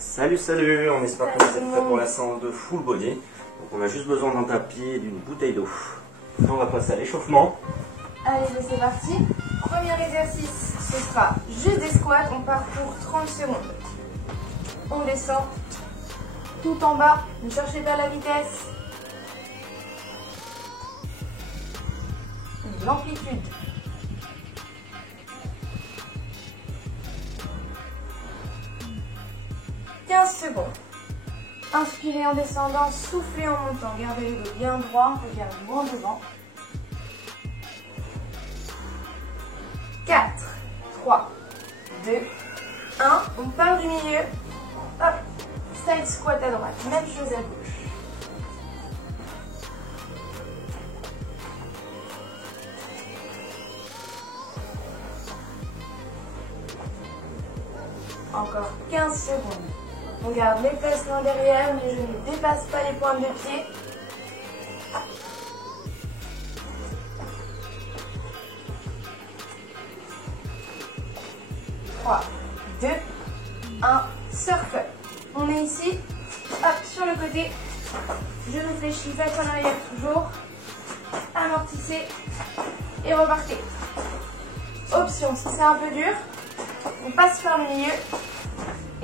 Salut, on espère que vous êtes prêts pour la séance de full body. Donc on a juste besoin d'un tapis et d'une bouteille d'eau. On va passer à l'échauffement. Allez, c'est parti. Premier exercice, ce sera juste des squats. On part pour 30 secondes. On descend tout en bas. Ne cherchez pas la vitesse. L'amplitude. Secondes. Inspirez en descendant, soufflez en montant. Gardez le dos bien droit, regardez loin devant. 4, 3, 2, 1. On part du milieu. Hop. Side squat à droite. Même chose à gauche. Encore 15 secondes. On garde les fesses loin derrière, les genoux ne dépassent pas les pointes de pied. Trois, 2, 1, surf. On est ici, hop, sur le côté. Genou fléchi, faites en arrière toujours. Amortissez et repartez. Option, si c'est un peu dur, on passe par le milieu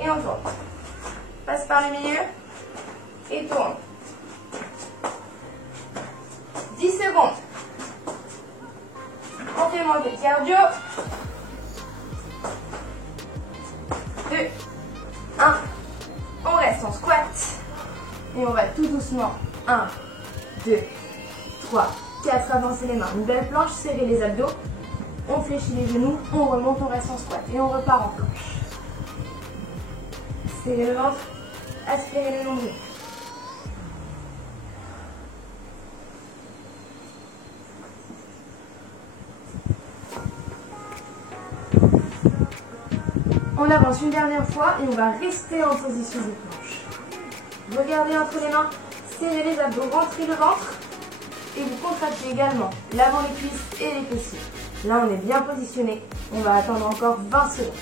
et on tourne. Passe par le milieu et tourne. 10 secondes. Complément de cardio. 2, 1. On reste en squat. Et on va tout doucement. 1, 2, 3, 4. Avancez les mains. Une belle planche, serrez les abdos. On fléchit les genoux. On remonte, on reste en squat. Et on repart en planche. Serrez le ventre. Aspirez le nombril. On avance une dernière fois et on va rester en position de planche. Regardez entre les mains, serrez les abdos, rentrez le ventre et vous contractez également l'avant des cuisses et les fessiers. Là, on est bien positionné. On va attendre encore 20 secondes.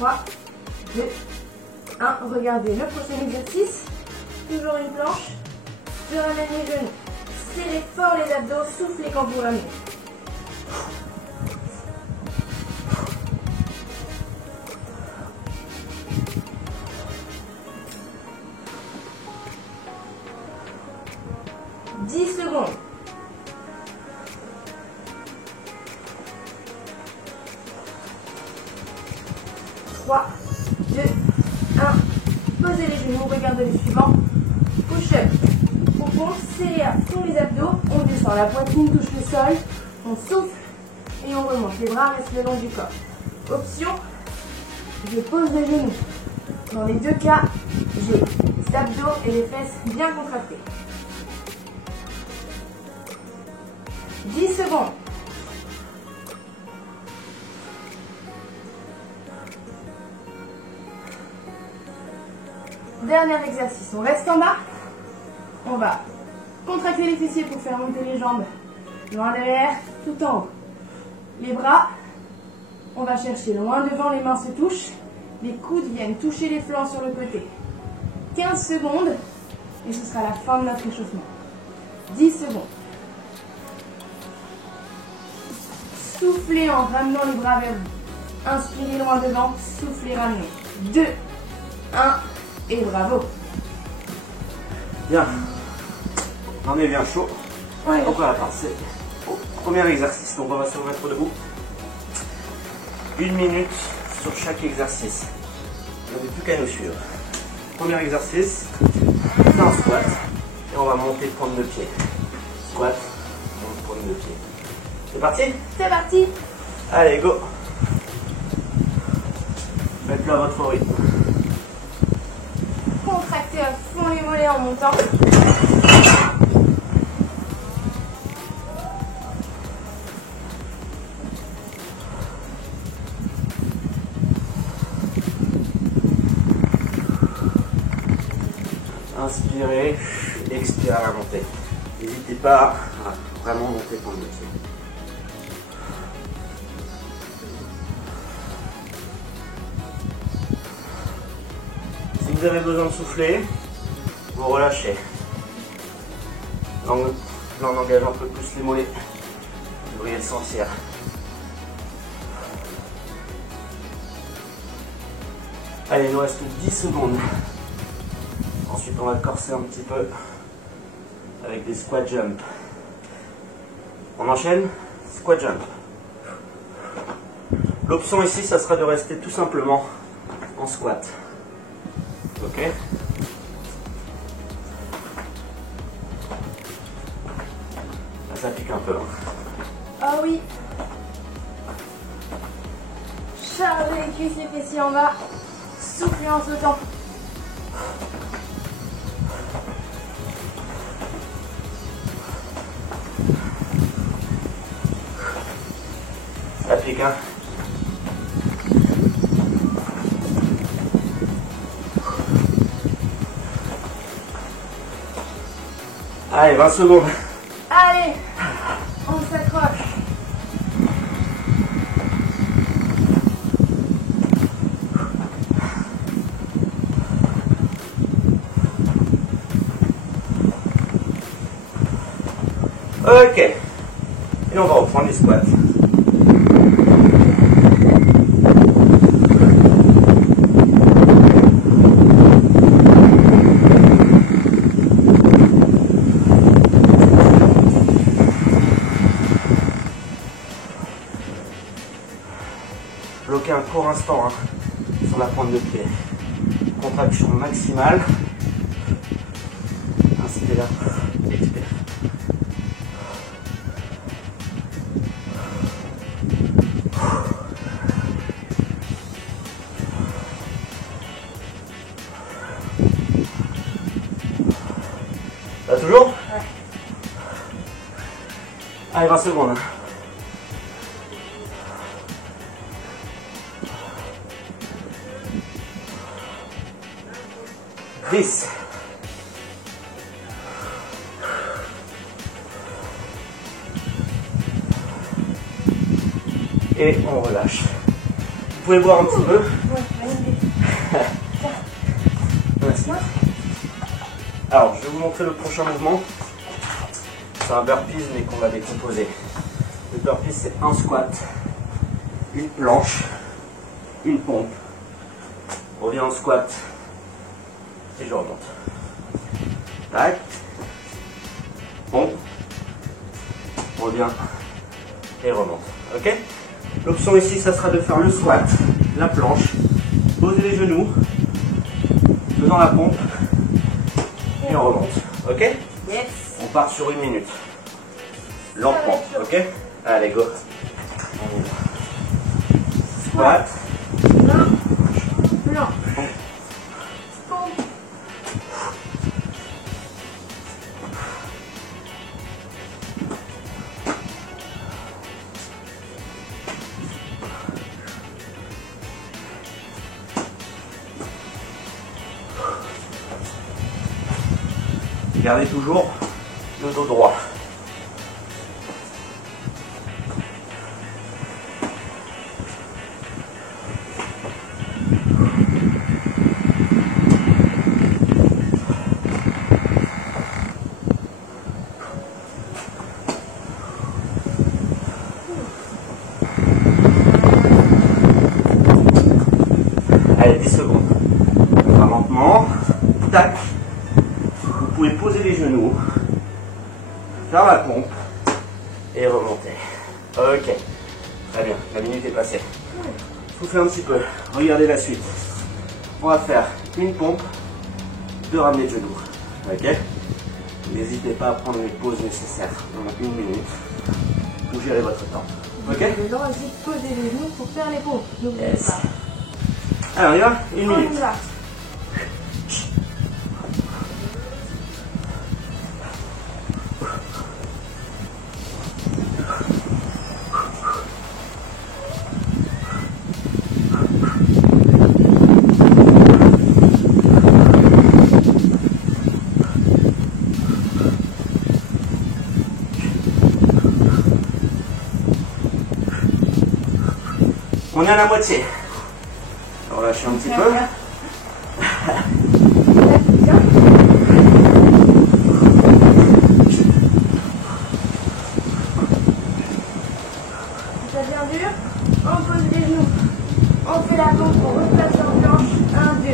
Trois, 2, 1. Regardez le prochain exercice. Toujours une planche. Je ramène les genoux. Serrez fort les abdos. Soufflez quand vous ramenez. Secondes. 3, 2, 1. Posez les genoux, regardez le suivant. Push-up. On pompe, serrez à fond les abdos. On descend, la poitrine touche le sol. On souffle et on remonte. Les bras restent le long du corps. Option, je pose les genoux. Dans les deux cas, j'ai les abdos et les fesses bien contractés. 10 secondes. Dernier exercice. On reste en bas. On va contracter les fessiers pour faire monter les jambes loin derrière, tout en haut. Les bras, on va chercher loin devant, les mains se touchent. Les coudes viennent toucher les flancs sur le côté. 15 secondes et ce sera la fin de notre échauffement. 10 secondes. Soufflez en ramenant les bras vers vous. Inspirez loin devant, soufflez, ramenez. 2, 1 et bravo. Bien. On est bien chaud. Ouais. Donc on va passer au premier exercice. Donc on va se remettre debout. 1 minute sur chaque exercice. Il n'y a plus qu'à nous suivre. Premier exercice, c'est un squat. Et on va monter pointe de pied. Squat, monte pointe de pied. C'est parti? C'est parti. Allez, go. Faites-le à votre rythme. Contractez à fond les mollets en montant. Inspirez, expirez à la montée. N'hésitez pas à vraiment monter pour le métier. Si vous avez besoin de souffler, vous relâchez. Là, on engage un peu plus les mollets. Vous devriez le sentir. Allez, il nous reste 10 secondes. Ensuite, on va corser un petit peu avec des squat jump. On enchaîne, squat jump. L'option ici, ça sera de rester tout simplement en squat. Ok? Là, ça pique un peu. Ah oui. Chargez les cuisses, les fessiers en bas. Soufflez en sautant. Ça pique, hein? Allez, 20 secondes. Allez, on s'accroche. Ok. Et on va reprendre les squats. Bloquez un court instant hein, sur la pointe de pied. Contraction maximale. Inspire, expire. Là toujours? Ouais. Allez, 20 secondes. 10. Et on relâche. Vous pouvez boire un petit peu. Ouais, Merci. Alors, je vais vous montrer le prochain mouvement. C'est un burpees, mais qu'on va décomposer. Le burpees, c'est un squat, une planche, une pompe. On revient en squat et je remonte. Tac. Pompe. On revient et remonte. Ok? L'option ici, ça sera de faire le squat, la planche, poser les genoux, faisant la pompe et on remonte. Ok? Yes. On part sur 1 minute. Lentement. Ok? Allez, go. Squat. Blanc. Pompe. Gardez toujours le dos droit. Allez, 10 secondes. On va lentement. Tac. Vous pouvez poser les genoux, faire la pompe et remonter. Ok. Très bien. La minute est passée. Soufflez un petit peu. Regardez la suite. On va faire une pompe, 2 ramenés de genoux. Ok. N'hésitez pas à prendre les pauses nécessaires. Dans 1 minute. Vous gérez votre temps. Ok. Vous avez le droit aussi de poser les genoux pour faire les pompes. N'oubliez Yes. pas. Alors, on y va. 1 On minute. y va. à la moitié. On va lâcher un petit peu. Ça devient dur. On pose les genoux. On fait la pompe, on replace en planche. 1, 2.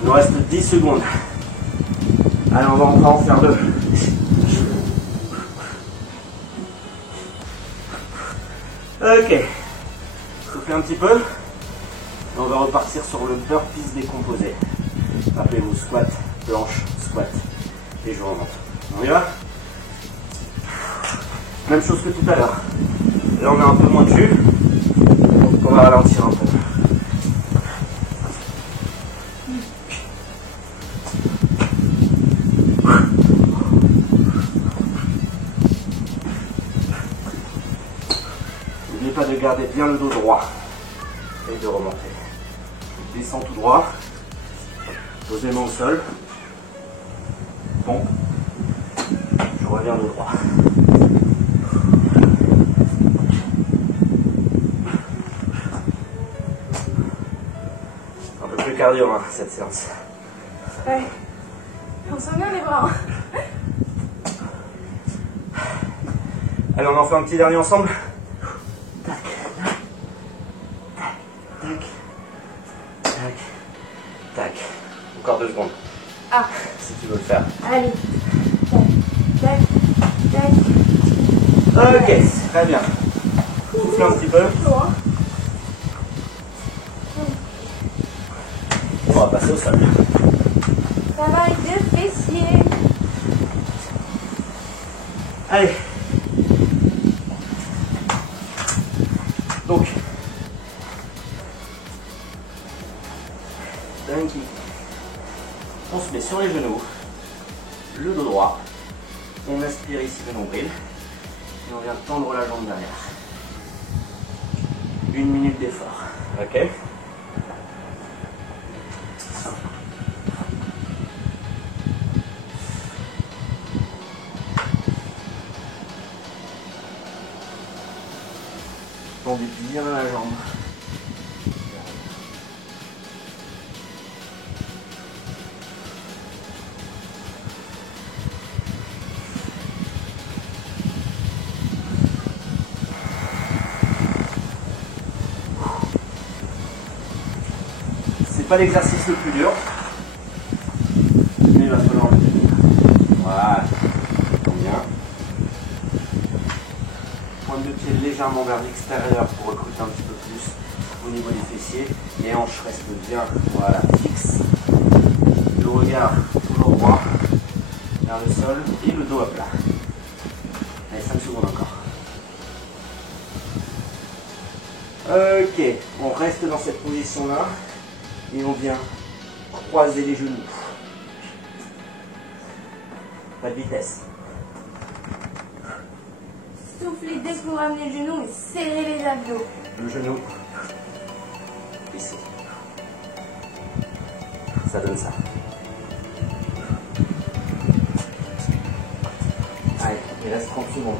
Il nous reste 10 secondes. Allez, on va encore en faire 2. Ok. Soufflez un petit peu. Et on va repartir sur le burpees décomposé. Rappelez-vous, squat, planche, squat. Et je remonte. On y va? Même chose que tout à l'heure. Là, on a un peu moins de jus. Donc, on va ralentir un peu. N'oubliez pas de garder bien le dos droit et de remonter. Je descends tout droit. Pose les mains au sol. Bon. Je reviens de droit. Un peu plus cardio hein, cette séance. Ouais. On sent bien les bras. Allez, on en fait un petit dernier ensemble. Tac, tac, tac, tac. Encore 2 secondes. Ah. Si tu veux le faire. Allez. Tac, tac, tac. Ok, très bien. Souffle un petit peu. On va passer au sol. Ça va avec 2 fessiers. Allez. Donc. Danky. On se met sur les genoux. Le dos droit. On aspire ici le nombril. Et on vient tendre la jambe derrière. 1 minute d'effort. Ok. Tendez bien la jambe. C'est pas l'exercice le plus dur, mais il va falloir le tenir. Voilà. Bien. Pointe de pied légèrement vers l'extérieur pour recruter un petit peu plus au niveau des fessiers. Les hanches restent bien, voilà, fixes. Le regard toujours droit vers le sol et le dos à plat. Allez, 5 secondes encore. Ok, on reste dans cette position-là et on vient croiser les genoux. Pas de vitesse. Soufflez dès que vous ramenez le genou, mais serrez les abdos. Le genou ici. Ça donne ça. Allez, il reste 30 secondes.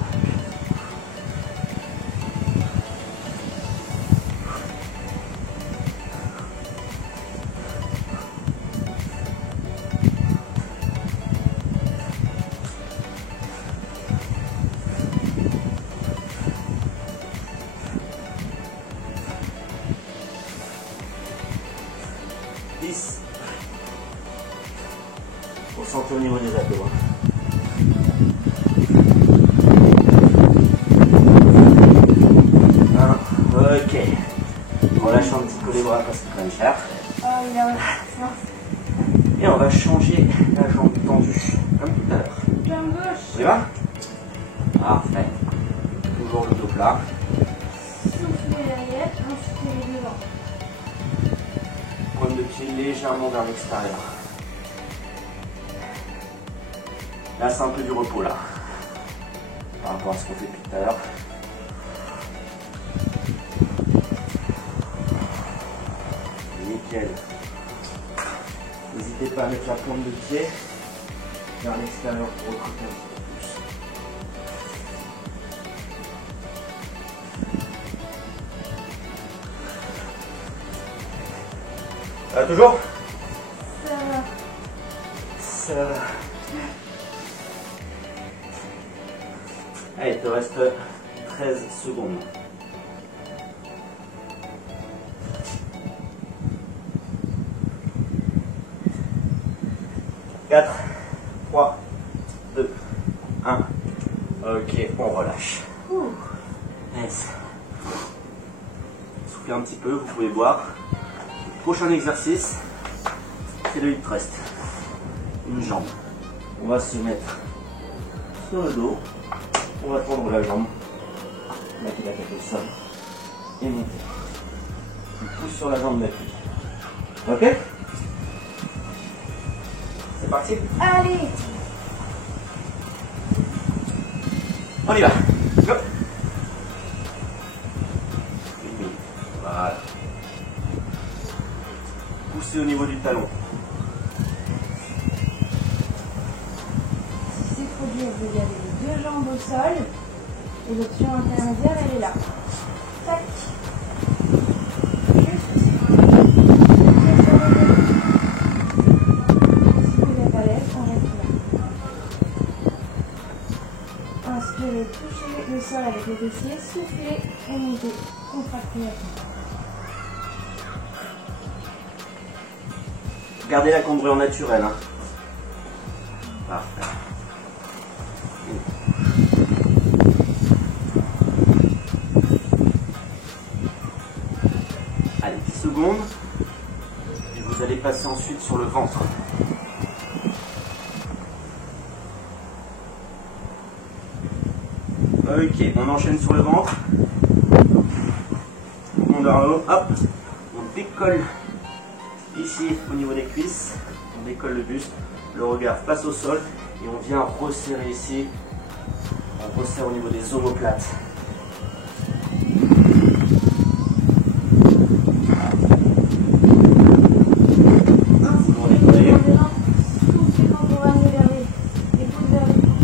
Faut sentir au niveau des abdos. Ok. On lâche un petit peu les bras parce que c'est quand même cher. Oh, il a... Et on va changer la jambe tendue comme tout à l'heure. Jambe gauche. On y va? Parfait. Toujours le dos plat. Soufflez derrière, inspirez devant. Pointe de pied légèrement vers l'extérieur. Là, c'est un peu du repos là. Par rapport à ce qu'on fait depuis tout à l'heure. Nickel. N'hésitez pas à mettre la pointe de pied vers l'extérieur pour recruter un petit peu Ça va toujours? Ça va. Ça va. Allez, il te reste 13 secondes. 4, 3, 2, 1. Ok, on relâche. Nice. Soufflez un petit peu, vous pouvez boire. Le prochain exercice, c'est le hip thrust. Une jambe. On va se mettre sur le dos. On va tendre la jambe. Mettre la tête au sol. Et monter. On pousse sur la jambe d'appui. Ok? C'est parti? Allez. On y va. Go. Une minute. Voilà. Poussez au niveau du talon. Si c'est trop dur, vous avez les deux jambes au sol. Et l'option intermédiaire, elle est là. Tac. Juste. Si vous êtes à l'aise, on reste là. Inspirez, touchez le sol avec les fessiers, soufflez et montez. Contractez la tête. Gardez la cambrure naturelle. Hein. Parfait. Allez, 10 secondes. Et vous allez passer ensuite sur le ventre. Ok, on enchaîne sur le ventre. On monte vers le haut. Hop. On décolle ici au niveau des cuisses. On décolle le buste. Le regard passe au sol. Et on vient resserrer ici. On resserre au niveau des omoplates.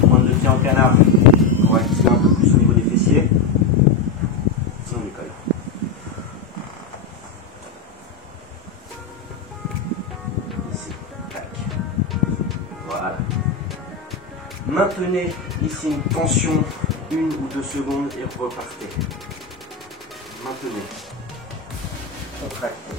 Pointe de pied en canard. On va activer un peu plus au niveau des fessiers. Et on décolle. Ici. Tac. Voilà. Maintenez ici une tension, 1 ou 2 secondes et repartez. Maintenez. Contractez.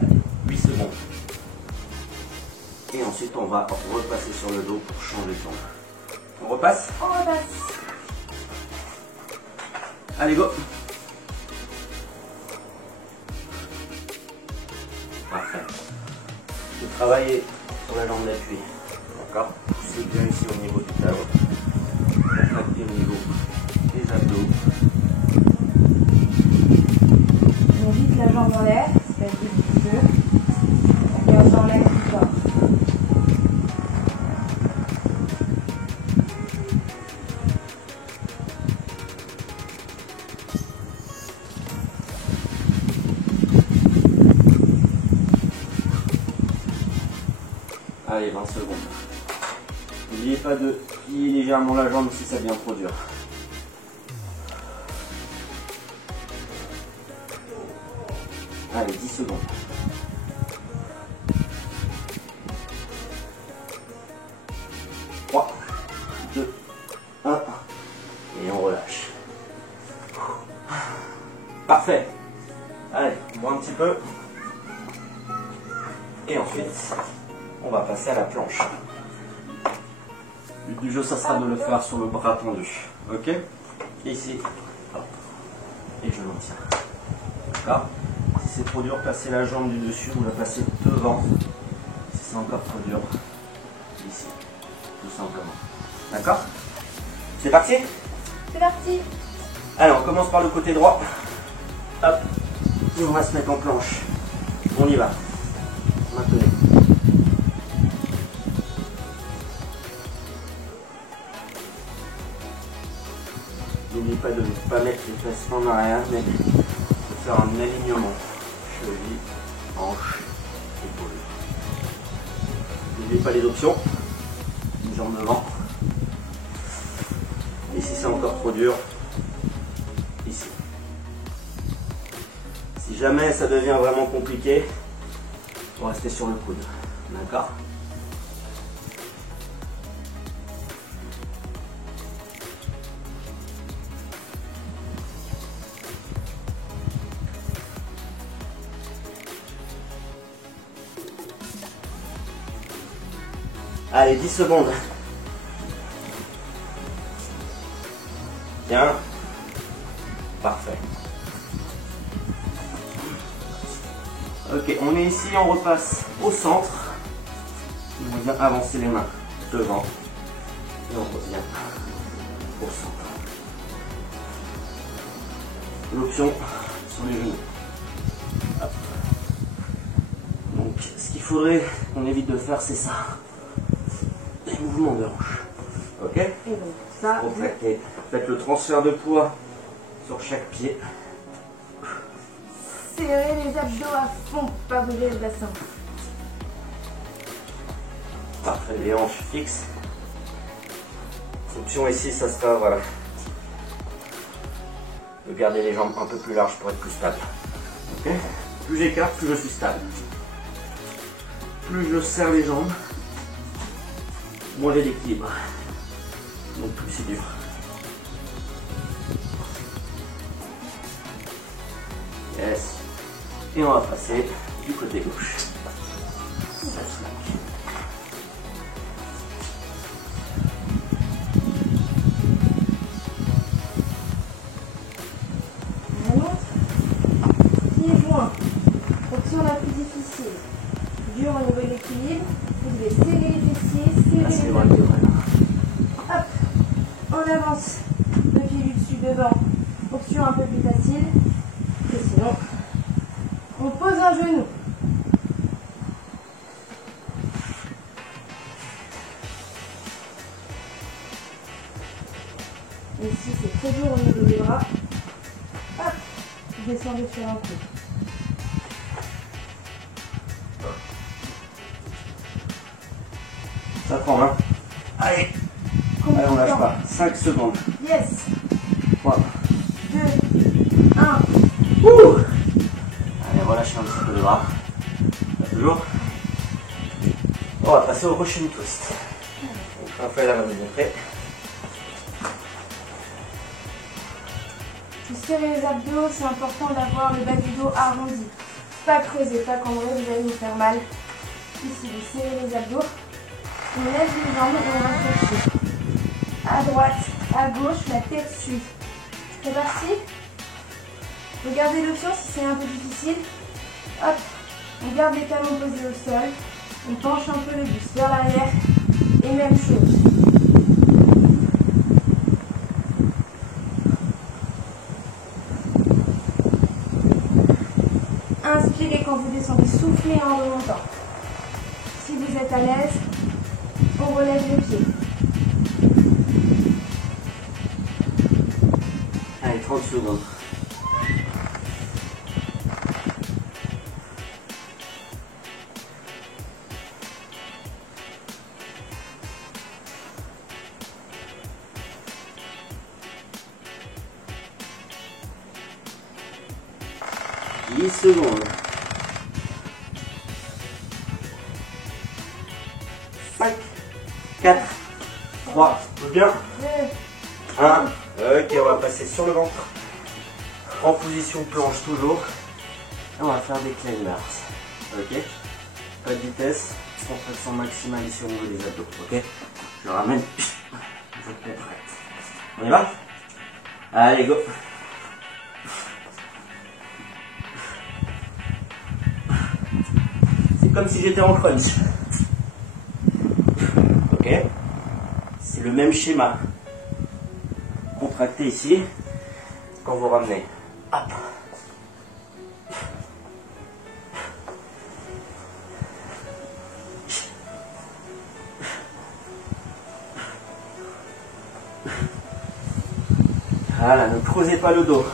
Allez, 8 secondes. Et ensuite on va repasser sur le dos pour changer de jambe. On repasse? On repasse. Allez, go! Parfait. Vous travaillez sur la jambe d'appui. D'accord? Poussez bien ici au niveau du talon. Contractez au niveau des abdos. On vite la jambe en l'air, c'est pas vite du jeu. On garde en l'air plus fort. Allez, 20 secondes. N'oubliez pas de plier légèrement la jambe si ça devient trop dur. Allez, 10 secondes. Trois, 2, 1. Et on relâche. Parfait. Allez, on boit un petit peu. Et ensuite, on va passer à la planche. Le but du jeu, ça sera de le faire sur le bras tendu. Ok? Ici. Hop. Et je maintiens. D'accord? Si c'est trop dur, passez la jambe du dessus, vous la passez devant. Si c'est encore trop dur, ici. Tout simplement. D'accord? C'est parti? C'est parti. Alors, on commence par le côté droit. Hop. Et on va se mettre en planche. On y va. Maintenez. N'oubliez pas de ne pas mettre les fesses en arrière, mais de faire un alignement. Cheville, hanche, épaule. N'oubliez pas les options. Une jambe devant. Et si c'est encore trop dur, ici. Si jamais ça devient vraiment compliqué, il faut rester sur le coude. D'accord? Allez, 10 secondes. Bien. Parfait. Ok, on est ici, on repasse au centre. On vient avancer les mains devant. Et on revient au centre. L'option sur les genoux. Hop. Donc, ce qu'il faudrait qu'on évite de faire, c'est ça. Des mouvements de hanche. Ok? Et donc ça. Contractez. Faites le transfert de poids sur chaque pied. Serrez les abdos à fond, pas bouger le bassin. Parfait, les hanches fixes. L'option ici, ça sera, voilà, de garder les jambes un peu plus larges pour être plus stable. Ok? Plus j'écarte, plus je suis stable. Plus je serre les jambes, moins j'ai d'équilibre. Donc plus c'est dur. Yes. Et on va passer du côté gauche. Ça slack. On monte. Pieds-joints. Option la plus difficile. Dur au niveau de l'équilibre. Vous devez serrer les fessiers, serrer les abdos. Hop. On avance. Le pied du dessus devant. Option un peu plus facile. Et sinon, on pose un genou. Ici, c'est très dur au niveau des bras. Hop, descendez sur un coup. Ça prend, hein? Allez, allez, on lâche pas. 5 secondes. Yes. 3, 2, 1. Ouh. Allez, relâchez un petit peu le bras. Pas toujours. On va passer au Russian twist. Donc, Raphaël va nous montrer. Pour serrer les abdos, c'est important d'avoir le bas du dos arrondi. Pas creuser, pas cambrer, vous allez vous faire mal. Ici, vous serrez les abdos. On lève les jambes et on va chercher. À droite, à gauche, la tête suit. C'est parti. Regardez l'option si c'est un peu difficile. Hop, on garde les talons posés au sol. On penche un peu le buste vers l'arrière. Et même chose. Inspirez quand vous descendez, soufflez en remontant. Si vous êtes à l'aise, on relève les pieds. Allez, 30 secondes. Secondes. 5, 4, 3, bien. 1. Ok, on va passer sur le ventre. En position planche toujours. Et on va faire des climbers. Ok. Pas de vitesse. Contraction maximale ici au niveau des abdos. Ok. Je le ramène. Je contracte. On y va? Allez, go. Comme si j'étais en crunch. Ok. C'est le même schéma. Contractez ici. Quand vous ramenez. Hop. Voilà, ne creusez pas le dos.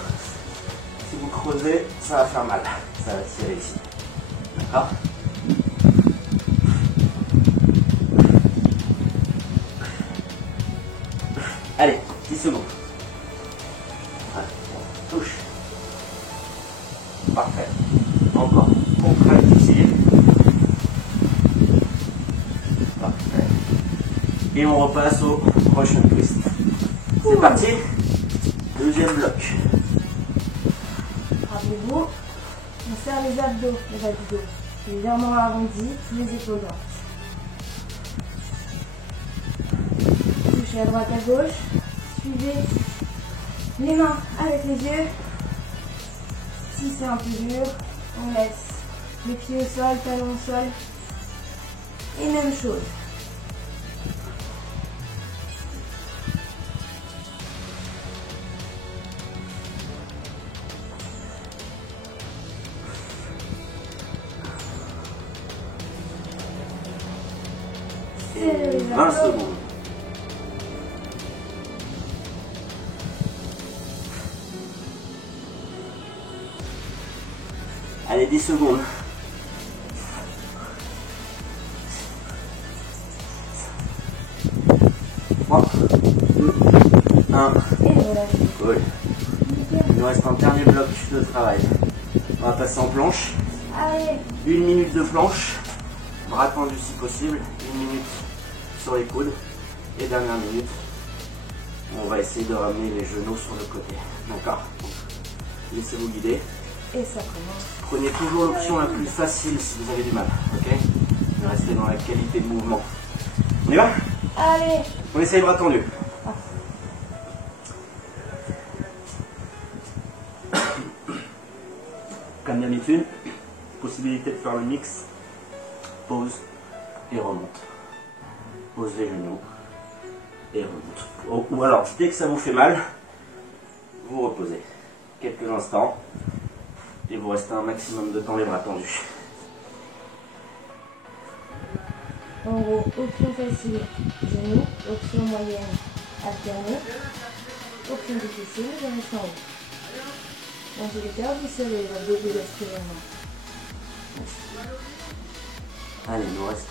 Si vous creusez, ça va faire mal. Ça va tirer ici. D'accord ? Allez, 10 secondes. Allez, on touche. Parfait. Encore. Contracte ici. Parfait. Et on repasse au Russian twist. C'est parti. Deuxième bloc. Rappelez-vous, on serre les abdos, le bas du dos. Légèrement arrondi, les épaules droites. Touchez à droite, à gauche. Suivez les mains avec les yeux. Si c'est un peu dur, on laisse les pieds au sol, talons au sol. Et même chose. Et 20 secondes. Allez, 10 secondes. 3, 2, 1. Et voilà. Cool. Il nous reste un dernier bloc de travail. On va passer en planche. Allez, 1 minute de planche. Bras tendus si possible. 1 minute sur les coudes. Et dernière minute, on va essayer de ramener les genoux sur le côté. D'accord? Laissez-vous guider. et ça commence. Prenez toujours l'option la plus facile si vous avez du mal. Ok? Restez dans la qualité de mouvement. On y va? Allez, On essaye bras tendus. Comme d'habitude, possibilité de faire le mix. Pause et remonte. Pose les genoux et remonte. Ou alors, dès que ça vous fait mal, vous reposez quelques instants et vous restez un maximum de temps les bras tendus. en gros, option facile, genoux, option moyenne, alternée, option difficile, je reste en haut. Dans tous les cas, vous serrez les abdos, vous laissez la main. Allez, il nous reste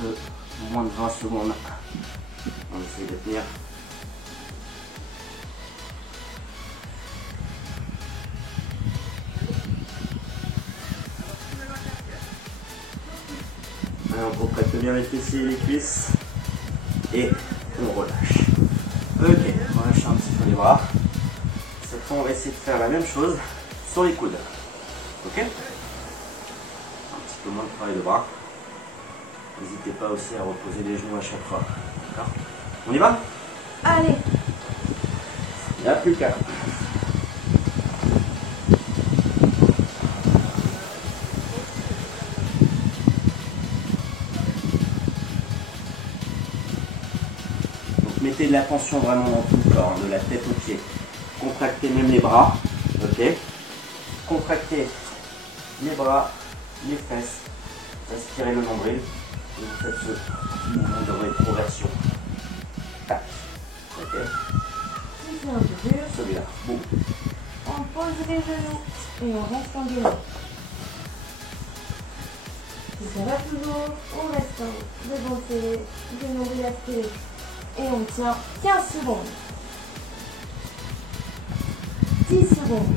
moins de 20 secondes. On essaie de tenir. Allez, on contracte bien les fessiers et les cuisses. Et on relâche. Ok, on relâche un petit peu les bras. Cette fois, on va essayer de faire la même chose sur les coudes. Ok? Un petit peu moins de travail de bras. N'hésitez pas aussi à reposer les genoux à chaque fois. D'accord? On y va? Allez, Il n'y a plus qu'à. Donc mettez de la tension vraiment dans tout le corps, de la tête aux pieds. Contractez même les bras. Ok? Contractez les bras, les fesses. Respirez le nombril. Et vous faites ce mouvement de rétroversion. Tac. Ok? si c'est un peu dur, Celui-là. Boum. on pose les genoux et on reste en guérin. Si ça va toujours, on reste en haut, le ventre serré, genoux relaxés et on tient 15 secondes. 10 secondes.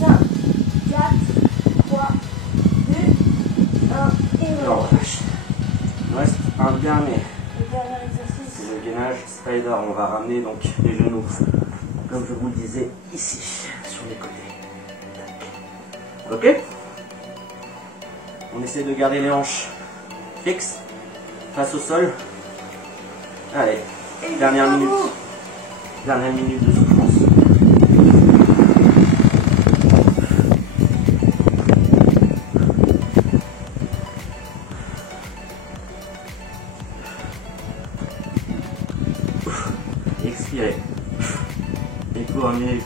5, 4, 3, 2, 1 et Alors, relâche. relâche. Il nous reste un dernier. Le dernier exercice. C'est le gainage spider. On va ramener donc les genoux, comme je vous le disais, ici, sur les côtés. Ok? On essaie de garder les hanches fixes, face au sol. Allez, Et dernière bravo. minute. Dernière minute de souffrance. Expirez. Écouronnez.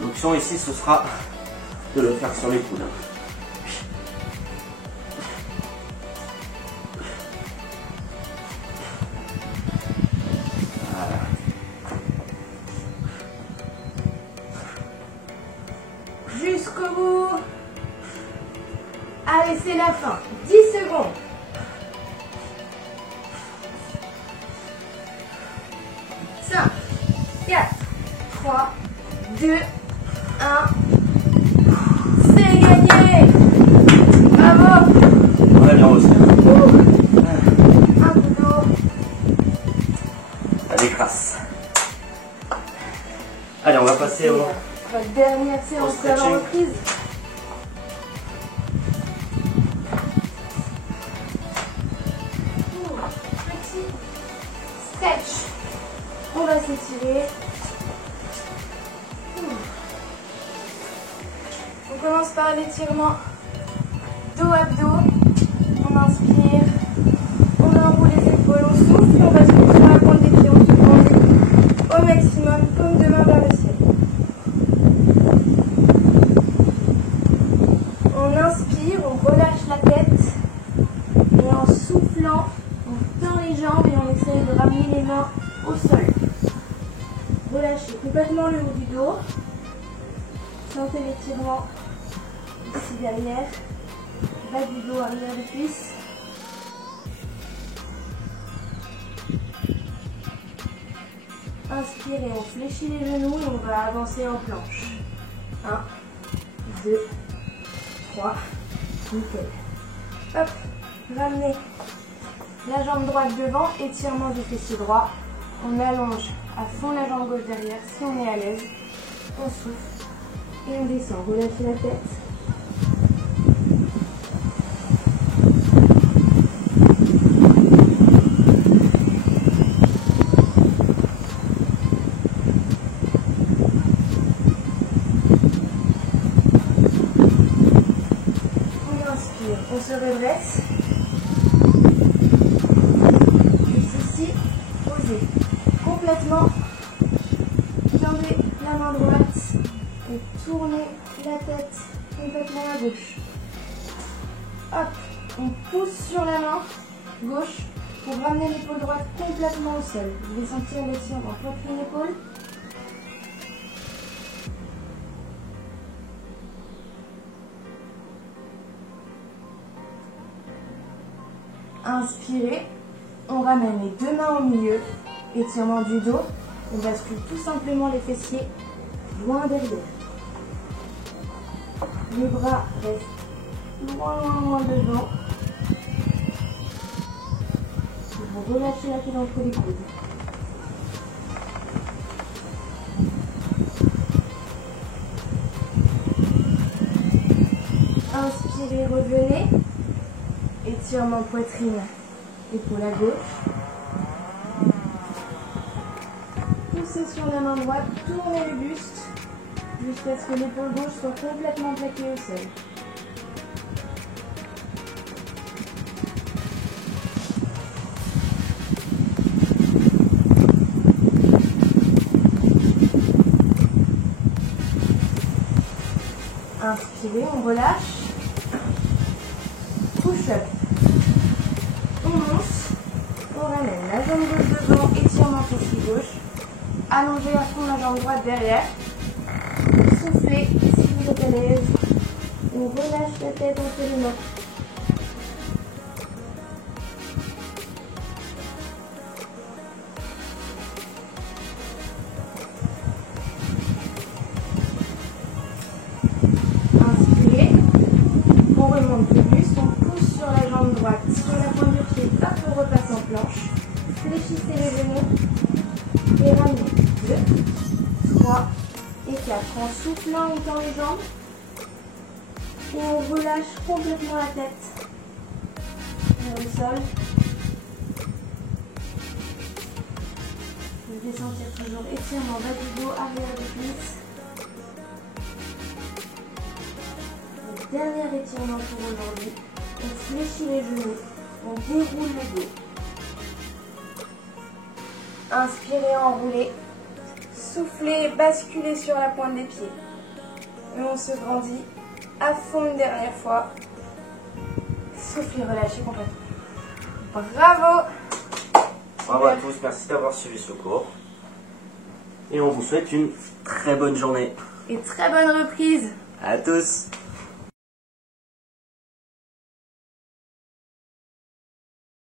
L'option ici, ce sera de le faire sur les coudes. Voilà. Allez, c'est la fin. 10 secondes. 5, 4, 3, 2, 1. C'est gagné. Bravo. On a bien reçu. Un peu d'eau. Ça décrasse. Allez, on va passer au... Votre dernière séance de la stretching. reprise. Petit stretch. On va s'étirer. On commence par l'étirement dos-abdos. On inspire. On enroule les épaules. On souffle. On bascule sur la pointe des pieds. On se grandit au maximum, comme deux mains vers le ciel. On inspire, on relâche la tête. Et en soufflant, on tend les jambes et on essaie de ramener les mains au sol. Relâchez complètement le haut du dos. Sentez l'étirement ici derrière. Bas du dos, arrière des cuisses. Inspirez, on fléchit les genoux et on va avancer en planche. 1, 2, 3, nickel. Hop, ramenez la jambe droite devant, étirement du fessier droit. On allonge à fond la jambe gauche derrière si on est à l'aise. On souffle et on descend. Relâchez la tête. On inspire, on se redresse. Ici, posez complètement. Tendez la main droite et tournez la tête complètement à gauche. Hop, on pousse sur la main gauche pour ramener l'épaule droite complètement au sol. Vous allez sentir l'étirement poitrine-épaule. Inspirez, on ramène les deux mains au milieu, étirement du dos, on bascule tout simplement les fessiers loin derrière. Les bras restent loin devant. Vous relâchez la tête entre les coudes. Inspirez, revenez. Étirement poitrine, épaule à gauche. Poussez sur la main droite, tournez le buste jusqu'à ce que l'épaule gauche soit complètement plaquée au sol. Inspirez, on relâche. Push-up. On monte, on ramène la jambe gauche devant, étirement fessier gauche. Allongez à fond la jambe droite derrière. Soufflez si vous êtes à l'aise. On relâche la tête entre les mains. Inspirez. On remonte le buste, on pousse sur la jambe droite, sur la pointe du pied, hop, on repasse en planche. Fléchissez les genoux et ramenez. 2, 3 et 4. En soufflant, on tend les jambes et on relâche complètement la tête vers le sol. Vous devez sentir toujours étirement bas du dos, arrière des cuisses. Dernier étirement pour aujourd'hui. On fléchit les genoux, on déroule le dos. Inspirez, enroulez. Soufflez, basculez sur la pointe des pieds. Et on se grandit à fond une dernière fois. Soufflez, relâchez complètement. Bravo! Bravo à tous, merci d'avoir suivi ce cours. Et on vous souhaite une très bonne journée. Et très bonne reprise! À tous!